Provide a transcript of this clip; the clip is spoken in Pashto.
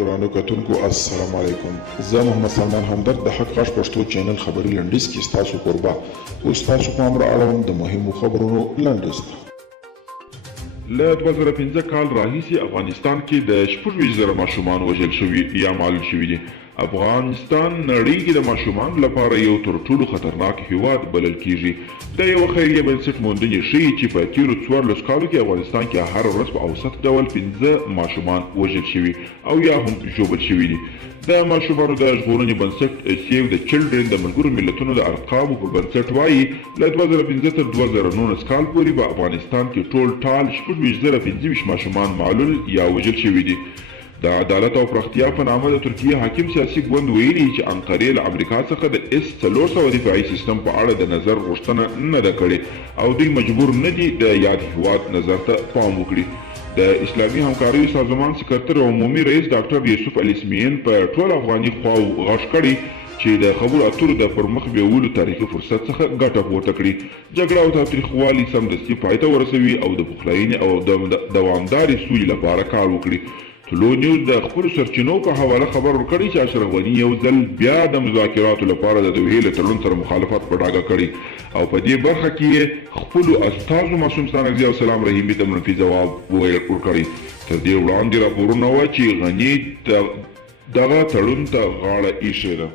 ګرانو کتونکو السلام علیکم. زه محمد سلمان همدرد د حق غږ پښتو چینل خبري لنډیز کې ستاسو قربا اوس تاسو پام را اړوم د مهمو خبرونو لنډیز ته. له 2015 کال راهیسې افغانستان کې د 26,000 ماشومان وژل شوي یا معلول شوي دي. افغانستان نړۍ کې د ماشومانو لپاره یو تر ټولو خطرناک هیواد بلل کیږي. د یو خیریه بنسټ موندنې ښیي چې په تیرو 14 کالو کې افغانستان کې هر ورځ په اوسط ډول 15 ماشومان وژل شوي او یا هم ژوبل شوي دي. د ماشومانو د ژغورنې بنسټ سیو د چلډرن د ملګرو ملتونو د ارقامو پر بنسټ وایي له 2015 تر 2019 کال پورې په افغانستان کې ټول ټال 26,025 ماشومان معلول یا وژل شوي دي. د عدالت او پراختیا په نامه د ترکیه حاکم سیاسي ګوند ویلي چې انقرې له امریکا څخه د S-400 دفاعي سیستم په اړه د نظر غوښتنه نه ده کړې او دوی مجبور نه دي د یاد هیواد نظر ته پام وکړي. د اسلامي همکاریو سازمان سکرتر او عمومي رئیس ډاکټر یوسف علي سمیین په ټول افغاني خواو غږ کړی چې د خبرو اترو د پرمخ بیولو تاریخي فرصت څخه ګټه پورته کړي، جګړه او تاوتریخوالي سمدستي پای ته ورسوي او د پخلاینې او د دوامدارې سولې لپاره کار وکړي. طلوع نیوز د خپلو سرچینو په حواله خبر ورکړی چې اشرف غني یو ځل بیا د مذاکراتو لپاره د دوحې له تړون سره مخالفت په ډاګه کړی او په دې برخه کې یې خپلو استازو معصوم ستانکزي او سلام رحیمي ته منفي ځواب ورکړی. تر دې وړاندې راپورونه وه چې غني دغه تړون ته غاړه ایښې ده.